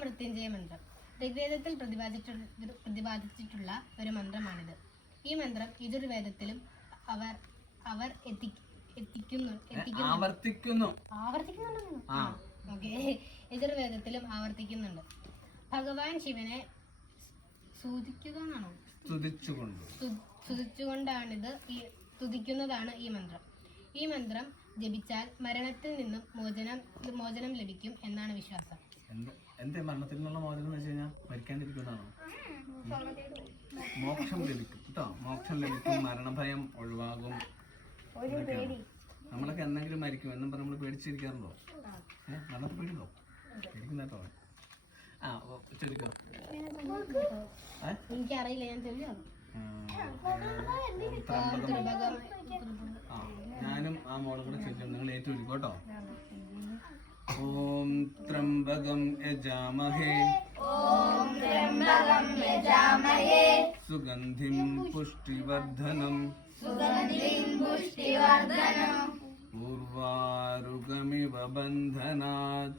മഹാമൃത്യുഞ്ജയ മന്ത്രം ഋഗ്വേദത്തിൽ പ്രതിപാദിച്ചിട്ടുള്ള ഒരു മന്ത്രമാണിത്. ഈ മന്ത്രം യജുർവേദത്തിലും യജുർവേദത്തിലും ആവർത്തിക്കുന്നുണ്ട്. ഭഗവാൻ ശിവനെ സ്തുതിക്കുന്നതാണ് ഈ മന്ത്രം. ഈ മന്ത്രം ജപിച്ചാൽ മരണത്തിൽ നിന്നും മോചനം ലഭിക്കും എന്നാണ് വിശ്വാസം. എന്തേ മരണത്തിൽ നിന്നുള്ള മോചനം എന്ന് വെച്ച് കഴിഞ്ഞാൽ മരിക്കാണ്ടിരിക്കുന്നതാണോ? മോക്ഷം ലഭിക്കും കേട്ടോ, മോക്ഷം ലഭിക്കും, മരണഭയം ഒഴിവാകും. നമ്മളൊക്കെ എന്തെങ്കിലും മരിക്കും എന്നും പറഞ്ഞ് നമ്മൾ പേടിച്ചിരിക്കാറുണ്ടോ? മരണത്തെ പേടിയുണ്ടോ? പേടിക്കുന്ന കേട്ടോ. ചോദിക്കാം. എനിക്കറിയില്ല, ഞാൻ ഞാനും ആ മോളും കൂടെ ചോദിക്കാം, നിങ്ങൾ ഏറ്റുപിടിക്കും കേട്ടോ. ഓം ത്രംബകം യജാമഹേ സുഗന്ധിം പുഷ്ടിവർദ്ധനം ഊർവാരുകമിവ ബന്ധനാത്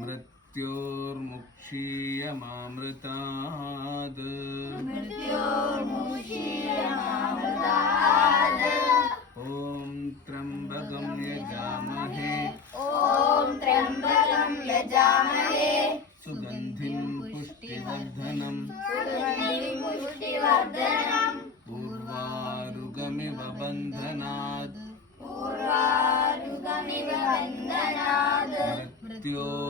മൃത്യോർമുക്ഷീയമാമൃതാത് ഓം ത്രംബകം യജാമഹേ സുഗന്ധിം പുഷ്ടിവർദ്ധനം ഊർവാരുകമിവ ബന്ധനാത് മൃത്യോർമുക്ഷീയമാമൃതാത്